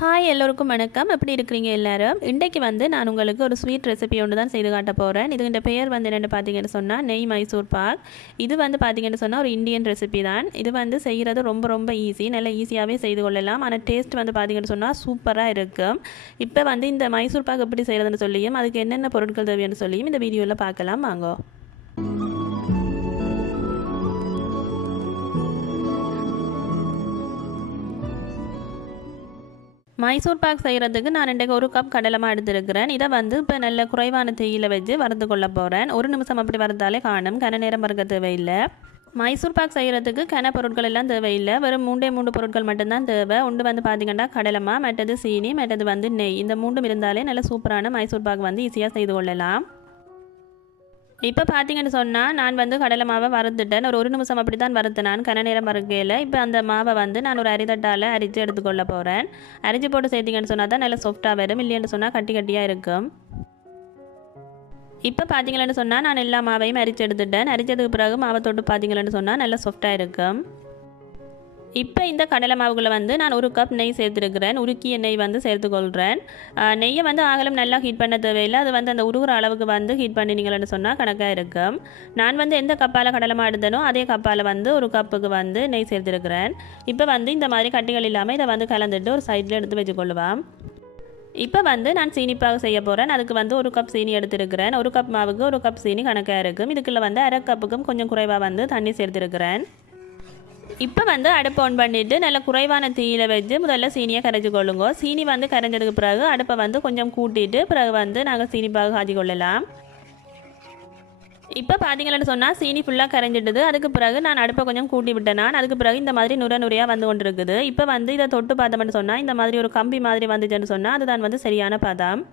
Hi எல்லோருக்கும் வணக்கம். எப்படி இருக்கிறீங்க எல்லாரும்? இன்றைக்கு நான் உங்களுக்கு ஒரு ஸ்வீட் ரெசிபி ஒன்று தான் செய்து காட்ட போகிறேன். இதுகிட்ட பெயர் என்னென்னு பார்த்தீங்கன்னு சொன்னால் நெய் மைசூர் பாக். இது பார்த்தீங்கன்னு சொன்னால் ஒரு இந்தியன் ரெசிபி தான். இது செய்கிறது ரொம்ப ரொம்ப ஈஸி, நல்லா ஈஸியாகவே செய்து கொள்ளலாம். ஆனால் டேஸ்ட் பார்த்தீங்கன்னு சொன்னால் சூப்பராக இருக்கும். இப்போ இந்த மைசூர் பாக் எப்படி செய்கிறதுன்னு சொல்லியும் அதுக்கு என்னென்ன பொருட்கள் தேவைன்னு சொல்லியும் இந்த வீடியோவில் பார்க்கலாம் வாங்க. மைசூர் பாக் செய்கிறதுக்கு நான் இன்றைக்கு 1 கப் கடலைமா எடுத்துருக்கிறேன். இதை இப்போ நல்ல குறைவான தீயில் வச்சு வறுத்து கொள்ள போகிறேன். 1 நிமிஷம் அப்படி வறுத்தாலே காணும், கன நேரம் வறுக்க தேவையில்லை. மைசூர் பாக் செய்கிறதுக்கு கன பொருட்கள் எல்லாம் தேவையில்லை, வெறும் 3 பொருட்கள் மட்டும்தான் தேவை. ஒன்று பார்த்தீங்கன்னா கடலைமா, மற்றது சீனி, மற்றது நெய். இந்த 3 இருந்தாலே நல்ல சூப்பரான மைசூர் பாக் ஈஸியாக செய்து கொள்ளலாம். இப்போ பார்த்தீங்கன்னு சொன்னால் நான் கடலை மாவை வறுத்துட்டேன். ஒரு நிமிஷம் அப்படி தான் வறுத்தேன், கன நேரம் வறுக்கையில். இப்போ அந்த மாவை நான் ஒரு அரிதட்டால் அரித்து எடுத்துக்கொள்ள போகிறேன். அரிச்சு போட்டு சேர்த்திங்கன்னு சொன்னால் தான் நல்லா சாஃப்டாக வரும், இல்லைன்னு சொன்னால் கட்டி கட்டியாக இருக்கும். இப்போ பார்த்தீங்கன்னு சொன்னால் நான் எல்லா மாவையும் அரிச்சு எடுத்துட்டேன். அரிச்சதுக்கு பிறகு மாவை தொட்டு பார்த்தீங்கன்னு சொன்னால் நல்லா சாஃப்டாக இருக்கும். இப்போ இந்த கடலை மாவுகளை நான் 1 கப் நெய் சேர்த்துருக்கிறேன். உருக்கிய நெய் சேர்த்துக்கொள்கிறேன். நெய்யை ஆகலம் நல்லா ஹீட் பண்ண தேவையில்லை, அது அந்த உருகிற அளவுக்கு ஹீட் பண்ணினீங்கன்னு சொன்னால் கணக்காக இருக்கும். நான் எந்த கப்பால் கடலை மாவு எடுத்தனோ அதே கப்பால் 1 கப்புக்கு நெய் சேர்த்துருக்கிறேன். இப்போ இந்த மாதிரி கட்டிகள் இல்லாமல் இதை கலந்துட்டு ஒரு சைடில் எடுத்து வச்சுக்கொள்ளுவான். இப்போ நான் சீனிப்பாக செய்ய போகிறேன். அதுக்கு 1 கப் சீனி எடுத்துருக்கிறேன். 1 கப் மாவுக்கு 1 கப் சீனி கணக்காக இருக்கும். இதுக்குள்ளே அரை கப்புக்கும் கொஞ்சம் குறைவாக தண்ணி சேர்த்துருக்கிறேன். இப்போ அடுப்பை ஆன் பண்ணிவிட்டு நல்ல குறைவான தீயில் வச்சு முதல்ல சீனியை கரைச்சி கொள்ளுங்க. சீனி கரைஞ்சதுக்கு பிறகு அடுப்பை கொஞ்சம் கூட்டிட்டு பிறகு நாங்கள் சீனிப்பாக காய்ச்சி கொள்ளலாம். இப்போ பார்த்தீங்கன்னு சொன்னால் சீனி ஃபுல்லாக கரைஞ்சிடுது. அதுக்கு பிறகு நான் அடுப்பை கொஞ்சம் கூட்டி விட்டேன். அதுக்கு பிறகு இந்த மாதிரி நுரையாக கொண்டு இருக்குது. இப்போ இதை தொட்டு பார்த்தோம்னு சொன்னால் இந்த மாதிரி ஒரு கம்பி மாதிரி வந்துச்சுன்னு சொன்னால் அதுதான் சரியான பதம்.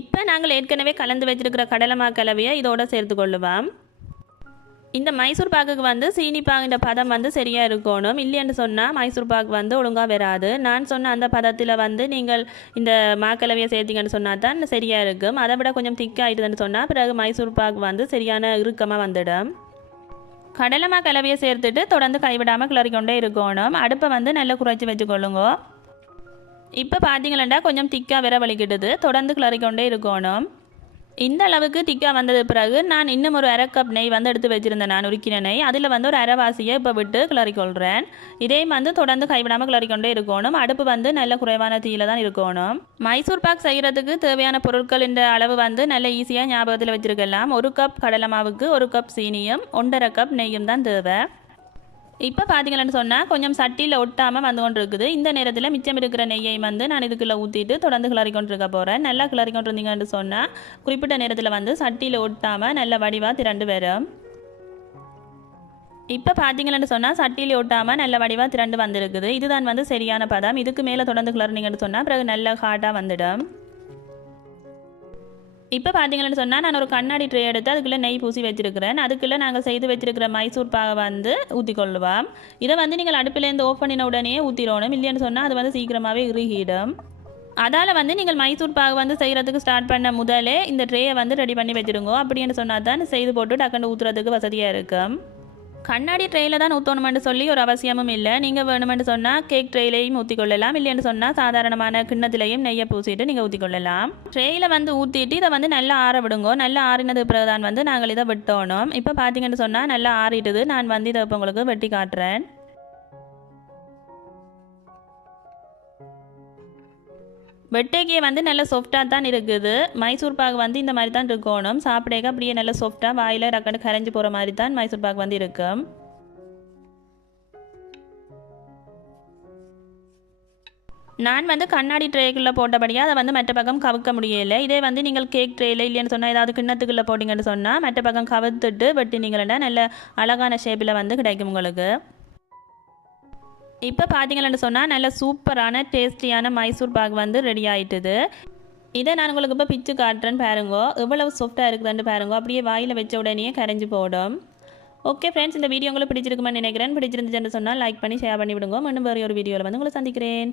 இப்போ நாங்கள் ஏற்கனவே கலந்து வச்சிருக்கிற கடலை கலவையை இதோட சேர்த்து கொள்ளுவோம். இந்த மைசூர் பாக்குக்கு சீனி பாகின்ற பதம் சரியாக இருக்கணும், இல்லைன்னு சொன்னால் மைசூர் பாக் ஒழுங்காக வராது. நான் சொன்ன அந்த பதத்தில் நீங்கள் இந்த மாக்கலவையை சேர்த்திங்கன்னு சொன்னால் தான் சரியாக இருக்கும். அதை விட கொஞ்சம் திக்காகிட்டுதுன்னு சொன்னால் பிறகு மைசூர் பாக் சரியான இறுக்கமாக வந்துடும். கடலைமா கலவையை சேர்த்துட்டு தொடர்ந்து கைவிடாமல் கிளறிக்கொண்டே இருக்கணும். அடுப்பை நல்லா குறைச்சி வச்சுக்கொள்ளுங்க. இப்போ பார்த்தீங்களா கொஞ்சம் திக்காக வர வலிக்கிட்டுது, தொடர்ந்து கிளறிக்கொண்டே இருக்கணும். இந்த அளவுக்கு திக்காக வந்தது பிறகு நான் இன்னும் ஒரு அரை கப் நெய் எடுத்து வச்சுருந்தேன். நான் உருக்கின நெய் அதில் ஒரு அரைவாசியை இப்போ விட்டு கிளறிக்கொள்கிறேன். இதே தொடர்ந்து கைவிடாமல் கிளறிக்கொண்டே இருக்கணும். அடுப்பு நல்ல குறைவான தீயில் தான் இருக்கணும். மைசூர் பாக் செய்கிறதுக்கு தேவையான பொருட்கள் இந்த அளவு நல்ல ஈஸியாக ஞாபகத்தில் வச்சுருக்கலாம். 1 கப் கடலை மாவுக்கு 1 கப் சீனியும் 1.5 கப் நெய்யும் தான் தேவை. இப்போ பார்த்தீங்கன்னு சொன்னால் கொஞ்சம் சட்டியில் ஒட்டாமல் கொண்டு இருக்குது. இந்த நேரத்தில் மிச்சம் இருக்கிற நெய்யை நான் இதுக்குள்ளே ஊற்றிட்டு தொடர்ந்து கிளறி கொண்டு இருக்க போகிறேன். நல்லா கிளறி கொண்டு இருந்தீங்கன்னு சொன்னால் குறிப்பிட்ட நேரத்தில் சட்டியில் ஒட்டாமல் நல்ல வடிவாக திரண்டு வரும். இப்போ பார்த்தீங்கன்னு சொன்னால் சட்டியில் ஒட்டாமல் நல்ல வடிவாக திரண்டு வந்திருக்குது. இதுதான் சரியான பதம். இதுக்கு மேலே தொடர்ந்து கிளறினீங்கன்னு சொன்னால் பிறகு நல்ல ஹாட்டாக வந்துடும். இப்போ பார்த்தீங்கன்னு சொன்னால் நான் ஒரு கண்ணாடி ட்ரே எடுத்து அதுக்குள்ளே நெய் பூசி வச்சுருக்கிறேன். அதுக்குள்ளே நாங்கள் செய்து வச்சுருக்கிற மைசூர் பாகை ஊற்றிக்கொள்ளுவோம். இதை நீங்கள் அடுப்பிலேருந்து ஓஃப் பண்ணின உடனே ஊற்றிடணும், இல்லைன்னு சொன்னால் அது சீக்கிரமாகவே இறுகிடும். அதால் நீங்கள் மைசூர் பாகு செய்கிறதுக்கு ஸ்டார்ட் பண்ண முதலே இந்த ட்ரேயை ரெடி பண்ணி வச்சுருங்க. அப்படின்னு சொன்னால் தான் செய்து போட்டு டக்குன்னு ஊற்றுறதுக்கு வசதியாக இருக்கும். கண்ணாடி ட்ரெயில் தான் ஊற்றணுமென்று சொல்லி ஒரு அவசியமும் இல்லை. நீங்கள் வேணுமென்று சொன்னால் கேக் ட்ரெயிலையும் ஊற்றிக்கொள்ளலாம், இல்லைன்னு சொன்னால் சாதாரணமான கிண்ணத்திலையும் நெய்யை பூசிட்டு நீங்கள் ஊற்றிக்கொள்ளலாம். ட்ரெயில் ஊற்றிட்டு இதை நல்லா ஆற விடுங்க. நல்லா ஆறினது பிறகு தான் நாங்கள் இதை வெட்டணும். இப்போ பார்த்தீங்கன்னு சொன்னால் நல்லா ஆறிட்டுது. நான் இதை இப்போ உங்களுக்கு வெட்டி காட்டுறேன். வெட்டைக்கே நல்ல சாஃப்டாக தான் இருக்குது. மைசூர் பாக் இந்த மாதிரி தான் இருக்கணும். சாப்பிடக்க அப்படியே நல்ல சாஃப்டாக வாயில் டக்குன்னு கரைஞ்சி போகிற மாதிரி தான் மைசூர் பாக் இருக்கும். நான் கண்ணாடி ட்ரேக்குள்ளே போட்டபடியாக அதை மற்ற பக்கம் கவுக்க முடியலை. இதே நீங்கள் கேக் ட்ரேயில் இல்லைன்னு சொன்னால் ஏதாவது கிண்ணத்துக்குள்ளே போட்டிங்கன்னு சொன்னால் மற்ற பக்கம் கவுத்துட்டு வெட்டினீங்கன்னா நல்ல அழகான ஷேப்பில் கிடைக்கும் உங்களுக்கு. இப்போ பார்த்தீங்கன்னு சொன்னால் நல்ல சூப்பரான டேஸ்டியான மைசூர் பாக் ரெடி ஆகிட்டுது. இதை நான் உங்களுக்கு இப்போ பிச்சு காட்டுறேன்னு பாருங்கோ, எவ்வளவு சாஃப்டாக இருக்குதுன்னு பாருங்கோ. அப்படியே வாயில் வச்ச உடனே கரைஞ்சி போடும். ஓகே ஃப்ரெண்ட்ஸ், இந்த வீடியோ உங்களுக்கு பிடிச்சிருக்குமென்னு நினைக்கிறேன். பிடிச்சிருந்துச்சுன்னு சொன்னால் லைக் பண்ணி ஷேர் பண்ணி விடுங்க. இன்னும் வேறு ஒரு வீடியோவில் உங்களை சந்திக்கிறேன்.